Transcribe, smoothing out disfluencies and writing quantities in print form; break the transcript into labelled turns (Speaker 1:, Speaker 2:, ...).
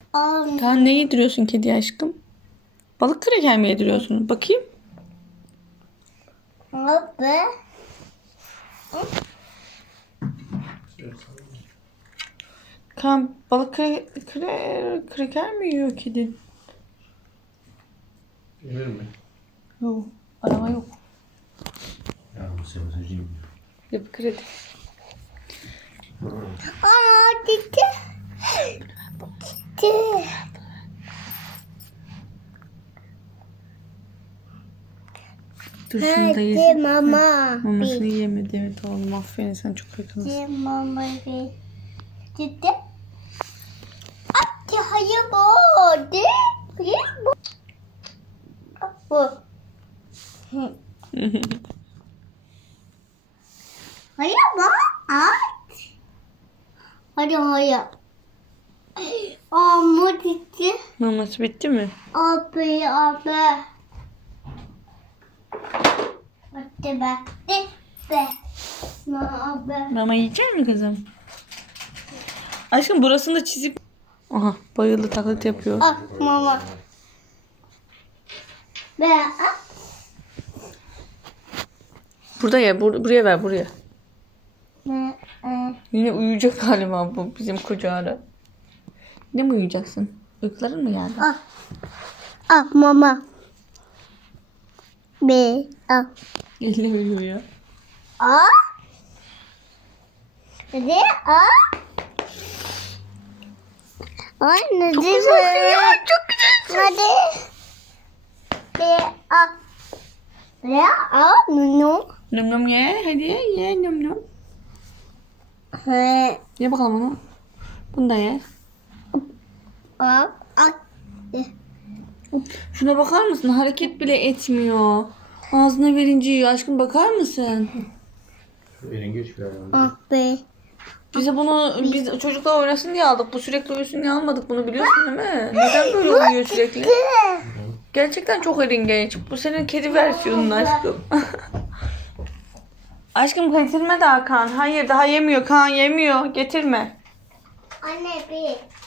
Speaker 1: Kaan ne yediriyorsun kediye aşkım? Balık kraker mi yediriyorsun? Bakayım.
Speaker 2: Abi.
Speaker 1: Kaan balık kraker mi yiyor kedi?
Speaker 3: Emir mi?
Speaker 1: Yok. Araba yok.
Speaker 3: Ya bu sevdiğim.
Speaker 1: Yapı kredi.
Speaker 2: Gitti. Gitti.
Speaker 1: Dur şunu da
Speaker 2: Hadi
Speaker 1: yesin.
Speaker 2: mama.
Speaker 1: Mamasını yemedi. Evet oğlum aferin sen çok yakınsın.
Speaker 2: Gitti mama. Gitti. Hadi hayır bu. Hayır bu. Bu. Hayır bu. Hadi hayır. Ama gitti.
Speaker 1: Maması bitti mi?
Speaker 2: Abi. Bitti be. Bitti. Abi.
Speaker 1: Mama yiyecek mi kızım? Aşkım burasında çizik. Aha bayıldı taklit yapıyor.
Speaker 2: Mama. Be.
Speaker 1: Burada ya buraya ver buraya.
Speaker 2: Ne?
Speaker 1: Yine uyuyacak galiba bu bizim koca ara. Yine mi uyuyacaksın? Uykuların mı geldi?
Speaker 2: Mama. Be.
Speaker 1: Eline veriyor ya.
Speaker 2: Hadi. Anne. Çok
Speaker 1: güzel ya, çok güzel.
Speaker 2: Hadi. Be. Be. Nunu.
Speaker 1: Num num ye hadi ye num num.
Speaker 2: He.
Speaker 1: Ye bakalım onu. Bunu da ye. Şuna bakar mısın? Hareket bile etmiyor. Ağzına verince yiyor. Aşkım bakar mısın?
Speaker 3: Şu elin geç bir ayağına.
Speaker 2: Be.
Speaker 1: Bize bunu biz çocuklar oynasın diye aldık. Bu sürekli uyusun diye almadık. Bunu biliyorsun değil mi? Neden böyle uyuyor sürekli? Gerçekten çok eringeç. Bu senin kedi versiyonun aşkım. Aşkım getirme daha Kaan. Hayır daha yemiyor. Kaan yemiyor. Getirme.
Speaker 2: Anne bir.